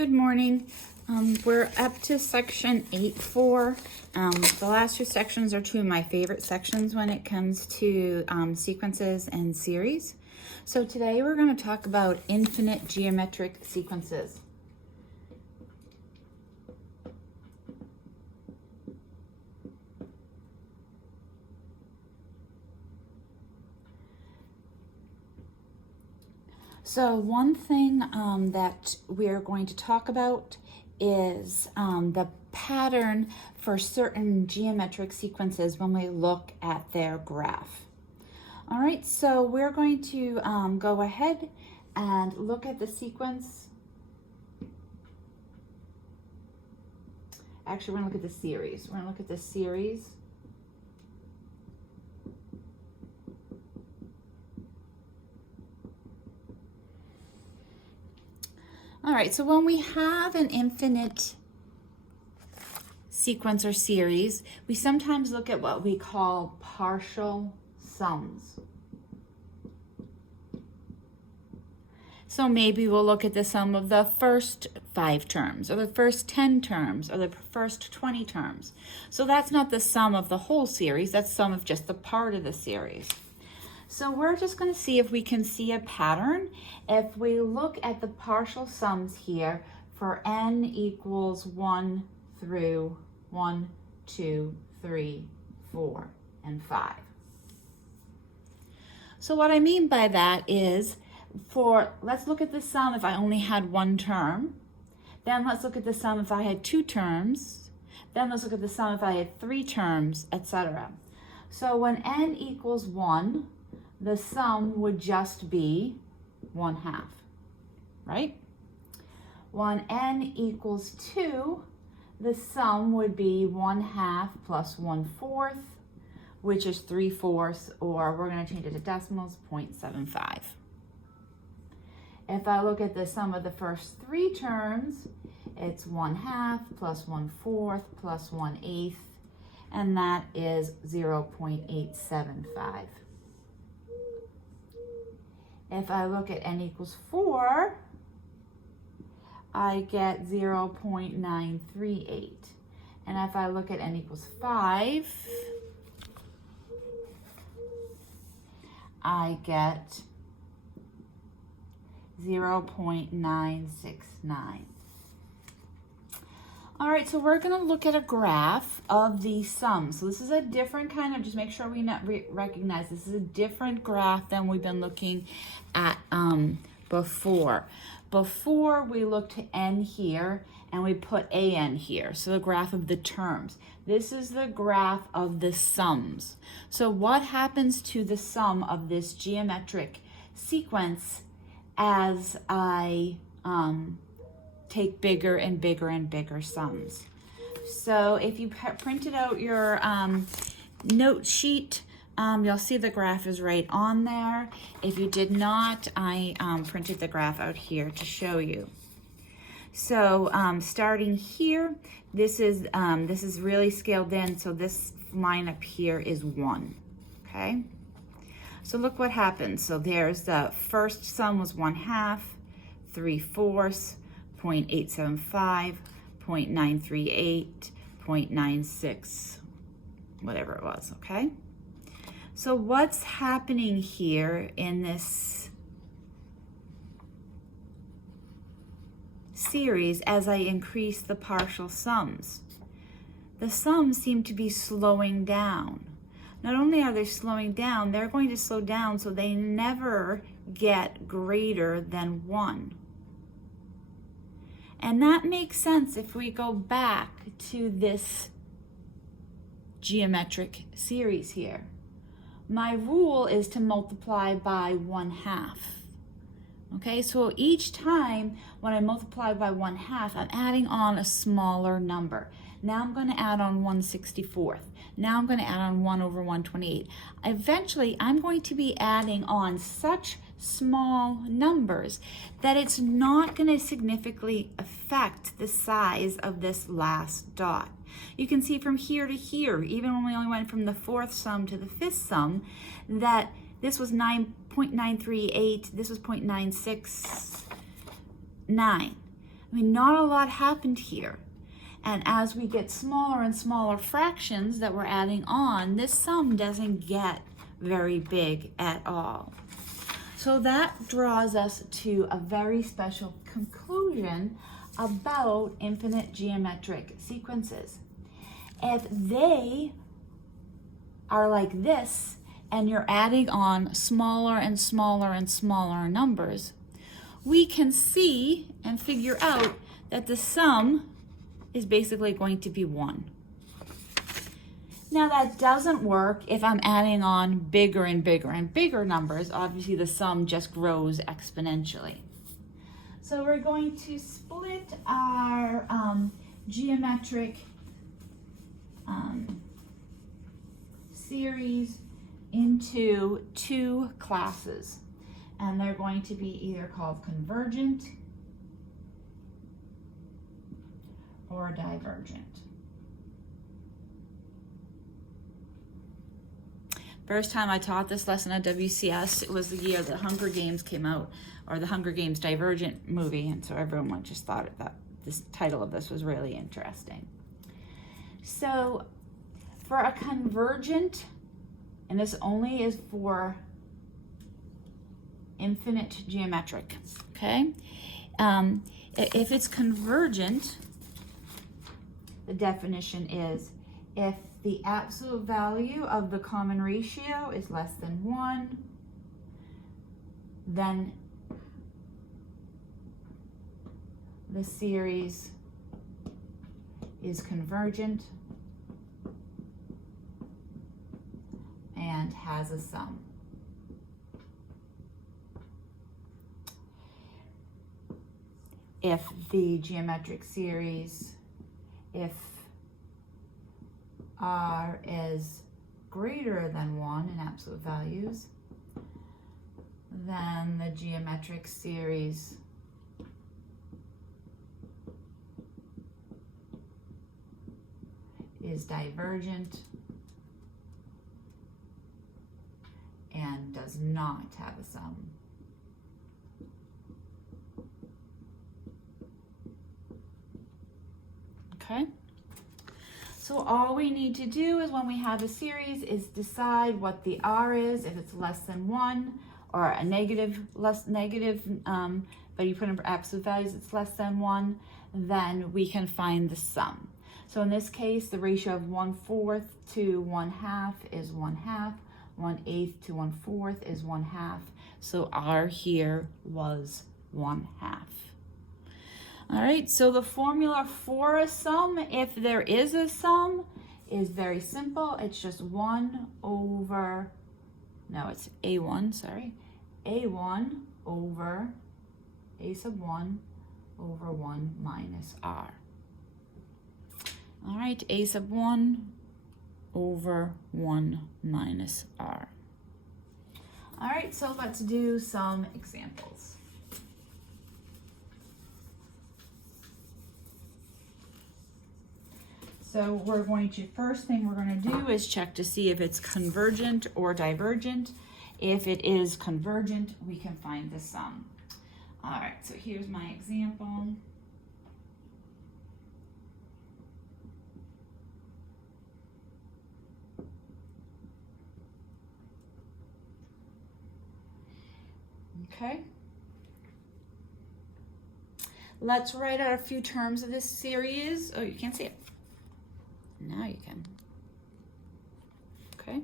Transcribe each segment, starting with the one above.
Good morning. We're up to section 8.4. The last two sections are two of my favorite sections when it comes to sequences and series. So today we're going to talk about infinite geometric sequences. So one thing that we're going to talk about is the pattern for certain geometric sequences when we look at their graph. All right, so we're going to go ahead and look at the sequence. Actually, we're going to look at the series. We're going to look at the series. All right, so when we have an infinite sequence or series, we sometimes look at what we call partial sums. So maybe we'll look at the sum of the first 5 terms, or the first 10 terms, or the first 20 terms. So that's not the sum of the whole series, that's sum of just the part of the series. So we're just going to see if we can see a pattern. If we look at the partial sums here for n equals 1 through 1, 2, 3, 4, and 5. So what I mean by that is, let's look at the sum if I only had 1 term. Then let's look at the sum if I had 2 terms. Then let's look at the sum if I had 3 terms, etc. So when n equals 1, the sum would just be 1/2, right? When n equals 2, the sum would be 1/2 plus 1/4, which is 3/4, or we're going to change it to decimals, 0.75. If I look at the sum of the first 3 terms, it's 1/2 plus 1/4 plus 1/8, and that is 0.875. If I look at n equals 4, I get 0.938. And if I look at n equals 5, I get 0.969. All right, so we're going to look at a graph of these sums. So this is a different kind of, just make sure we recognize this is a different graph than we've been looking at before. Before we looked to n here and we put an here, so the graph of the terms. This is the graph of the sums. So what happens to the sum of this geometric sequence as I take bigger and bigger and bigger sums? So if you printed out your note sheet, you'll see the graph is right on there. If you did not, I printed the graph out here to show you. So starting here, this is really scaled in, so this line up here is 1, okay? So look what happens. So there's the first sum was 1/2, 3/4, 0.875, 0.938, 0.96, whatever it was, okay? So what's happening here in this series as I increase the partial sums? The sums seem to be slowing down. Not only are they slowing down, they're going to slow down so they never get greater than 1. And that makes sense if we go back to this geometric series here. My rule is to multiply by 1/2. Okay, so each time when I multiply by 1/2, I'm adding on a smaller number. Now I'm going to add on 1/64. Now I'm going to add on 1 over 128. Eventually, I'm going to be adding on such small numbers that it's not going to significantly affect the size of this last dot. You can see from here to here, even when we only went from the 4th sum to the 5th sum, that this was 9.938, this was 0.969. I mean, not a lot happened here. And as we get smaller and smaller fractions that we're adding on, this sum doesn't get very big at all. So that draws us to a very special conclusion about infinite geometric sequences. If they are like this, and you're adding on smaller and smaller and smaller numbers, we can see and figure out that the sum is basically going to be 1. Now that doesn't work if I'm adding on bigger and bigger and bigger numbers. Obviously the sum just grows exponentially. So we're going to split our geometric series into 2 classes, and they're going to be either called convergent or divergent. First time I taught this lesson at WCS, it was the year the Hunger Games came out, or the Hunger Games Divergent movie, and so everyone just thought that this title of this was really interesting. So for a convergent, and this only is for infinite geometric, okay? If it's convergent, the definition is if the absolute value of the common ratio is less than 1, then the series is convergent and has a sum. If the geometric series, if R is greater than 1 in absolute values, then the geometric series is divergent and does not have a sum. Okay? So all we need to do is when we have a series is decide what the R is, if it's less than 1, or a negative, but you put in absolute values, it's less than 1, then we can find the sum. So in this case, the ratio of 1/4 to 1/2 is 1/2, 1/8 to 1/4 is 1/2. So R here was 1/2. All right, so the formula for a sum, if there is a sum, is very simple. It's just 1 over, no, it's A1, sorry. A1 over A sub 1 over 1 minus R. All right, A sub 1 over 1 minus R. All right, so let's do some examples. So we're going to, first thing we're going to do is check to see if it's convergent or divergent. If it is convergent, we can find the sum. All right, so here's my example. Okay. Let's write out a few terms of this series. Oh, you can't see it. Now you can. Okay.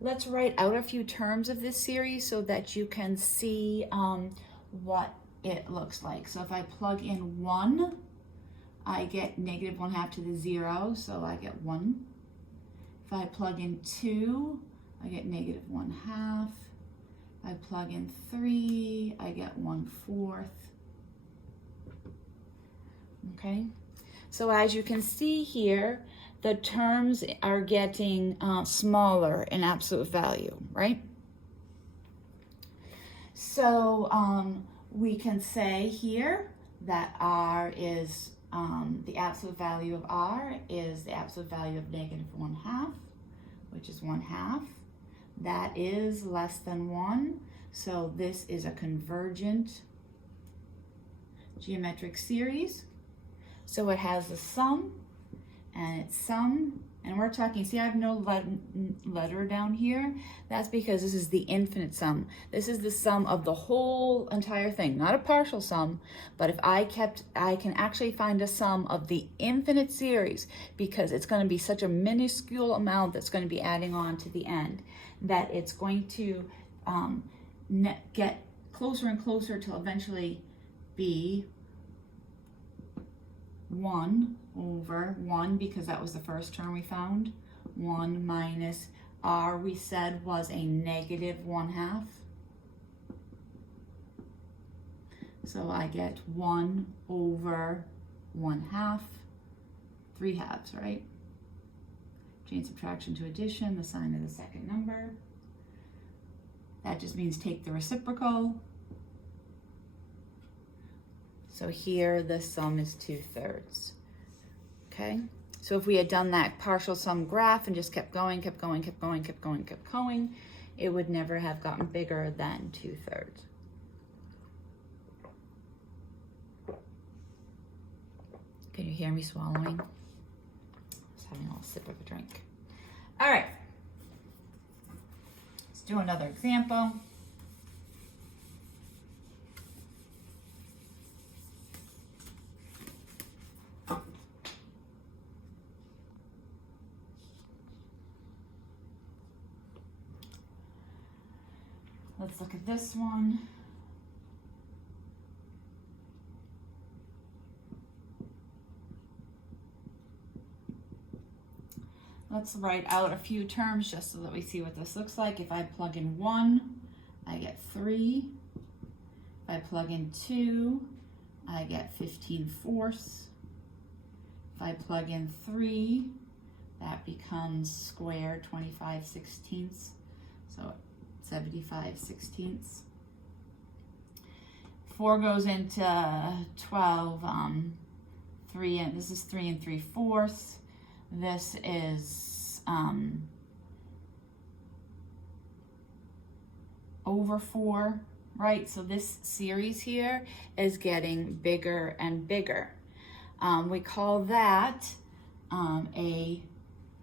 Let's write out a few terms of this series so that you can see what it looks like. So if I plug in 1, I get negative 1/2 to the 0, so I get 1. If I plug in 2, I get negative 1/2. If I plug in 3, I get 1/4. Okay. So as you can see here, the terms are getting smaller in absolute value, right? So we can say here that R is, the absolute value of R is the absolute value of negative 1/2, which is 1/2. That is less than 1, so this is a convergent geometric series. So it has a sum, and it's sum, and we're talking, see I have no letter down here? That's because this is the infinite sum. This is the sum of the whole entire thing, not a partial sum, but if I can actually find a sum of the infinite series, because it's going to be such a minuscule amount that's going to be adding on to the end, that it's going to get closer and closer till eventually be 1 over 1, because that was the first term we found. 1 minus r, we said, was a negative 1/2. So I get 1 over 1/2, 3/2, right? Chain subtraction to addition, the sign of the second number. That just means take the reciprocal. So here the sum is 2/3. Okay, so if we had done that partial sum graph and just kept going, it would never have gotten bigger than 2/3. Can you hear me swallowing? Just having a little sip of a drink. All right, let's do another example. Let's look at this one. Let's write out a few terms just so that we see what this looks like. If I plug in 1, I get 3. If I plug in 2, I get 15/4. If I plug in 3, that becomes square 25/16. So 75/16. 4 goes into 12, 3, and this is 3 3/4. This is over 4, right? So this series here is getting bigger and bigger. We call that a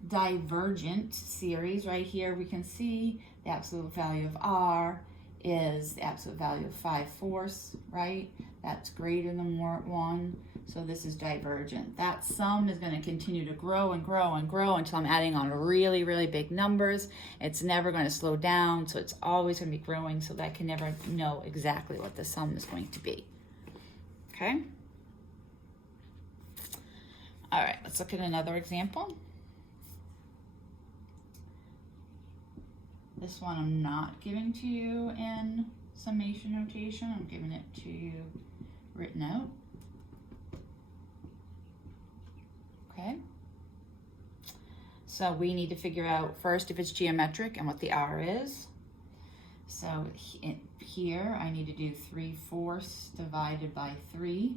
divergent series. Right here we can see the absolute value of r is the absolute value of 5/4, right? That's greater than 1, so this is divergent. That sum is going to continue to grow and grow and grow until I'm adding on really, really big numbers. It's never going to slow down, so it's always going to be growing, so that I can never know exactly what the sum is going to be. Okay? All right, let's look at another example. This one I'm not giving to you in summation notation. I'm giving it to you written out. Okay. So we need to figure out first if it's geometric and what the r is. So here I need to do 3/4 divided by 3,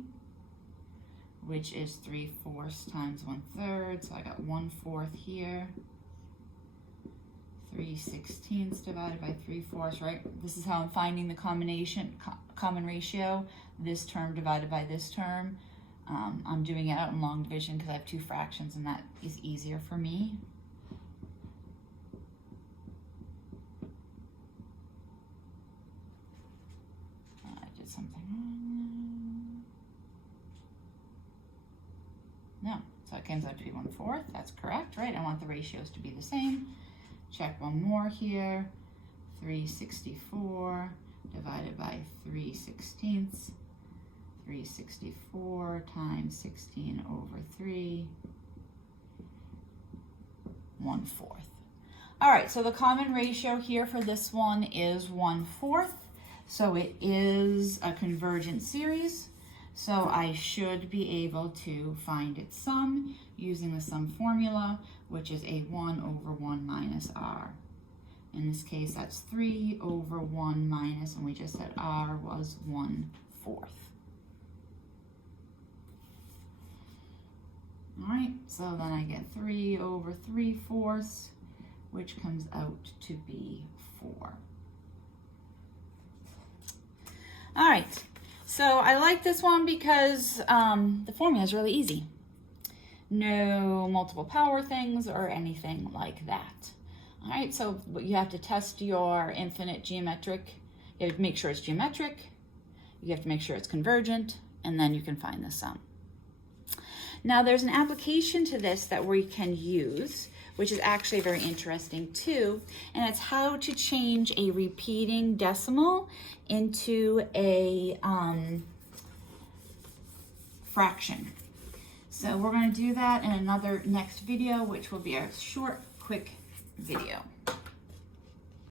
which is 3/4 times 1/3. So I got 1/4 here. 3/16 divided by 3/4, right? This is how I'm finding the common ratio, this term divided by this term. I'm doing it out in long division because I have 2 fractions and that is easier for me. I did something wrong. No, so it comes out to be 1/4. That's correct, right? I want the ratios to be the same. Check one more here. 3/64 divided by 3/16. 3/64 times 16/3. 1/4. All right, so the common ratio here for this one is 1/4. So it is a convergent series. So I should be able to find its sum using the sum formula, which is a 1 over 1 minus r. In this case, that's 3 over 1 minus, and we just said r was 1/4. All right, so then I get 3 over 3/4, which comes out to be 4. All right. So I like this one because the formula is really easy. No multiple power things or anything like that. All right, so you have to test your infinite geometric. You have to make sure it's geometric. You have to make sure it's convergent, and then you can find the sum. Now there's an application to this that we can use, which is actually very interesting too, and it's how to change a repeating decimal into a fraction. So we're going to do that in another next video, which will be a short, quick video.